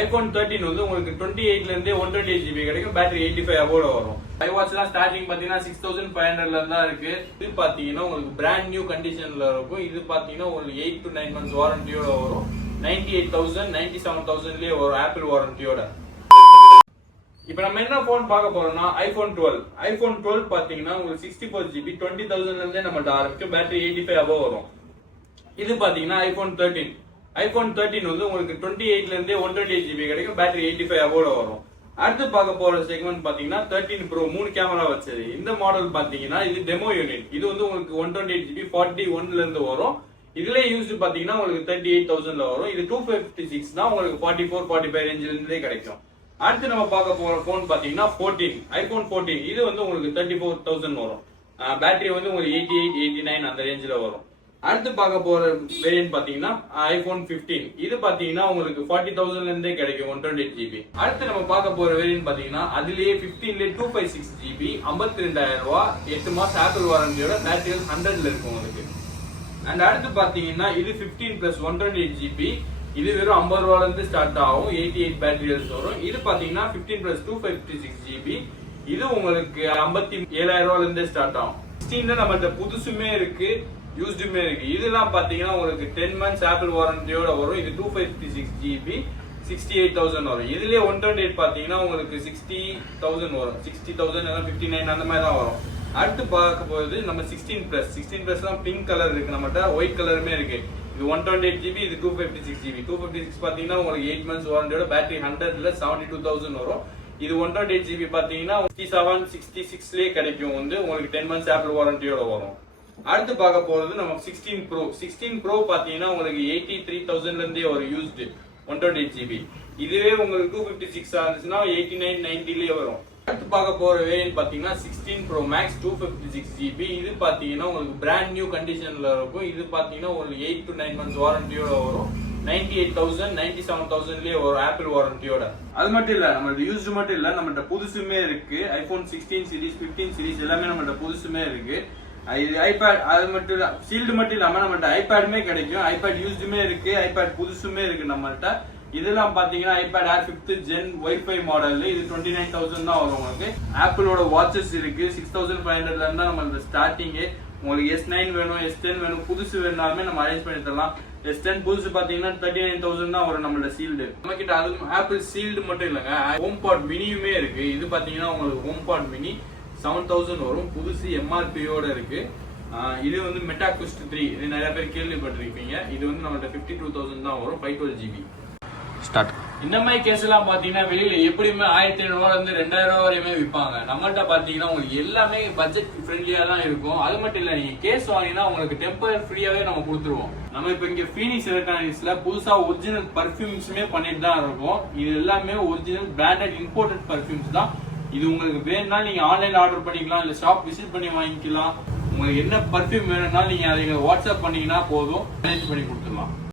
iPhone 13 வந்து உங்களுக்கு 28ல இருந்தே 128 GB கிடைக்கும். பேட்டரி 85 above வரும். iWatchலாம் ஸ்டார்டிங் பாத்தீங்கன்னா 6500ல இருந்தா இருக்கு. இது பாத்தீங்கன்னா உங்களுக்கு பிராண்ட் நியூ கண்டிஷன்ல இருக்கும். இது பாத்தீங்கன்னா உங்களுக்கு 8 to 9 months வாரண்டியோட வரும். 98,000 97,000லயே வரும் ஆப்பிள் வாரண்டியோட. இப்போ நம்ம என்ன போன் பார்க்க போறோம்னா iPhone 12. iPhone 12 பாத்தீங்கன்னா உங்களுக்கு 64 GB 20,000ல இருந்தே நம்மட்ட ஆரம்பிக்கும். பேட்டரி 85 above வரும். இது பாத்தீங்கன்னா iPhone 13. iPhone 13 வந்து உங்களுக்கு 28ல இருந்தே 128 GB கிடைக்கும். பேட்டரி 85 above வரும். அடுத்து பார்க்க போற செக்மெண்ட் பாத்தீங்கன்னா 13 Pro 3 கேமரா வச்சது. இந்த மாடல் பாத்தீங்கன்னா இது டெமோ யூனிட். இது வந்து உங்களுக்கு 128 GB 41ல இருந்து வரும். இதுல யூஸ்டு பாத்தீங்கன்னா உங்களுக்கு 38,000ல வரும். இது 256 தான் உங்களுக்கு 44 45 ரேஞ்சில இருந்தே கிடைக்கும். அடுத்து நம்ம பார்க்க போற போன் பாத்தீங்கன்னா 14 iPhone 14. இது வந்து உங்களுக்கு 34,000 வரும். பேட்டரி வந்து உங்களுக்கு 88 89 அந்த ரேஞ்சில வரும். அடுத்து பார்க்க போற வேரியன்ட் பாத்தீங்கன்னா iPhone 15. இது பாத்தீங்கன்னா உங்களுக்கு 40,000ல இருந்தே கிடைக்கும் 128 GB. அடுத்து நம்ம பார்க்க போற வேரியன்ட் பாத்தீங்கன்னா அதுலயே 15ல 256 GB 52,000 ரூபாய் 8 மாசம் ஆப்பிள் வாரண்டியோட பேட்டரி 100ல இருக்கும் உங்களுக்கு. அண்ட் அடுத்து பாத்தீங்கன்னா இது 15 plus 128 GB. இது வெறும் 50 ரூபாயில இருந்து ஸ்டார்ட் ஆகும். 88 பேட்டரி வரும். இது பாத்தீங்கன்னா 15 plus 256 GB. இது உங்களுக்கு 57,000 ரூபாயில இருந்து ஸ்டார்ட் ஆகும். 16ல நம்மகிட்ட புதுசுமே இருக்கு யூஸ்டுமே இருக்கு. இதெல்லாம் பாத்தீங்கன்னா உங்களுக்கு 10 months ஆப்பிள் வாரண்டியோட வரும். இது 256 GB 68,000 வரும். இதுலயே 128 பாத்தீங்கன்னா உங்களுக்கு 60,000 வரும். 60,000 59 அந்த மாதிரி தான் வரும். அடுத்து பார்க்க போகுது நம்ம 16 plus தான் பிங்க் கலர் இருக்கு. நம்மகிட்ட ஒயிட் கலருமே இருக்கு. இது 128 GB இது 256 GB. 256 பாத்தீங்கன்னா உங்களுக்கு 8 months வாரண்டியோட பேட்டரி 100ல 72,000 வரும். இது 128 GB பாத்தீங்கன்னா 67 66லயே கிடைக்கும். வந்து உங்களுக்கு 10 months ஆப்பிள் வாரண்டியோட வரும். அடுத்து பார்க்க போறது நம்ம 16 Pro. 16 Pro பாத்தீங்கன்னா உங்களுக்கு 83,000ல இருந்தே ஒரு யூஸ்டு 128 GB. இதுவே உங்களுக்கு 256 ஆச்சுன்னா 89 90லயே வரும். அடுத்து பார்க்க போற வேரியன்ட் பாத்தீங்கன்னா 16 Pro Max 256 GB. இது பாத்தீங்கன்னா உங்களுக்கு பிராண்ட் நியூ கண்டிஷன்ல இருக்கும். இது பாத்தீங்கன்னா உங்களுக்கு 8 to 9 months வாரண்டியோட வரும். 98,000 97,000லயே வரும் ஆப்பிள் வாரண்டியோட. அது மட்டும் இல்ல நம்மளோட யூஸ்டு மட்டும் இல்ல நம்மகிட்ட புதுசுமே இருக்கு. iPhone 16 series 15 series எல்லாமே நம்மகிட்ட புதுசுமே இருக்கு. இது iPad அது மட்டும் இல்ல சீல்டு மட்டும் இல்லாம நம்மகிட்ட iPadமே கிடைக்கும். iPad யூஸ்டுமே இருக்கு. iPad புதுசுமே இருக்கு நம்மகிட்ட. இதெல்லாம் பாத்தீங்கன்னா iPad Air 5th Gen Wi-Fi model. இது 29,000 தான் வரும் உங்களுக்கு. ஆப்பிளோட வாட்சஸ் இருக்கு. 6,500ல இருந்தா நம்ம ஸ்டார்டிங். உங்களுக்கு S9 வேணும் S10 வேணும் புதுசு வேணாலுமே நம்ம அரேஞ்ச் பண்ணி தரலாம். S10 புதுசு பாத்தீங்கன்னா 39,000 தான் வரும் நம்மளோட சீல்டு. நம்ம கிட்ட அது ஆப்பிள் சீல்டு மட்டும் இல்லங்க ஹோம் பாட் மினியுமே இருக்கு. இது பாத்தீங்கன்னா உங்களுக்கு ஹோம் பாட் மினி 7,000 வரும். புதுசு MRPயோட இருக்கு. இது வந்து மெட்டா குஸ்ட் 3 இது நிறைய பேர் கேள்விப்பட்டிருப்பீங்க. இது வந்து நம்மள்ட்ட 52,000 தான் வரும். 512 GB ஸ்டார்ட். இந்த மாதிரி கேஸ் எல்லாம் பாத்தீங்கன்னா வெளியில எப்படியுமே 1,500 ரூபாயில இருந்து 2,000 ரூபாய் வரையுமே விற்பாங்க. நம்மகிட்ட பாத்தீங்கன்னா உங்களுக்கு எல்லாமே பட்ஜெட் ஃப்ரெண்ட்லியா தான் இருக்கும். அது மட்டும் இல்ல நீங்க கேஸ் வாங்கினா உங்களுக்கு டெம்பர் ஃப்ரீயாவே நம்ம கொடுத்துருவோம். நம்ம இப்ப இங்க Phoenix எலக்ட்ரானிக்ஸ்ல புதுசா ஒரிஜினல் பர்ஃபியூம்ஸுமே பண்ணிட்டு தான் இருக்கோம். இது எல்லாமே ஒரிஜினல் பிராண்டட் இம்போர்ட்டட் பர்ஃபியூம்ஸ் தான். இது உங்களுக்கு வேணும்னா நீங்க ஆன்லைன்ல ஆர்டர் பண்ணிக்கலாம், இல்ல ஷாப் விசிட் பண்ணி வாங்கிக்கலாம். உங்களுக்கு என்ன பர்ஃபியூம் வேணும்னா நீங்க அதை வாட்ஸ்அப் பண்ணீங்கன்னா போதும் அரேஞ்ச் பண்ணி கொடுத்துடலாம்.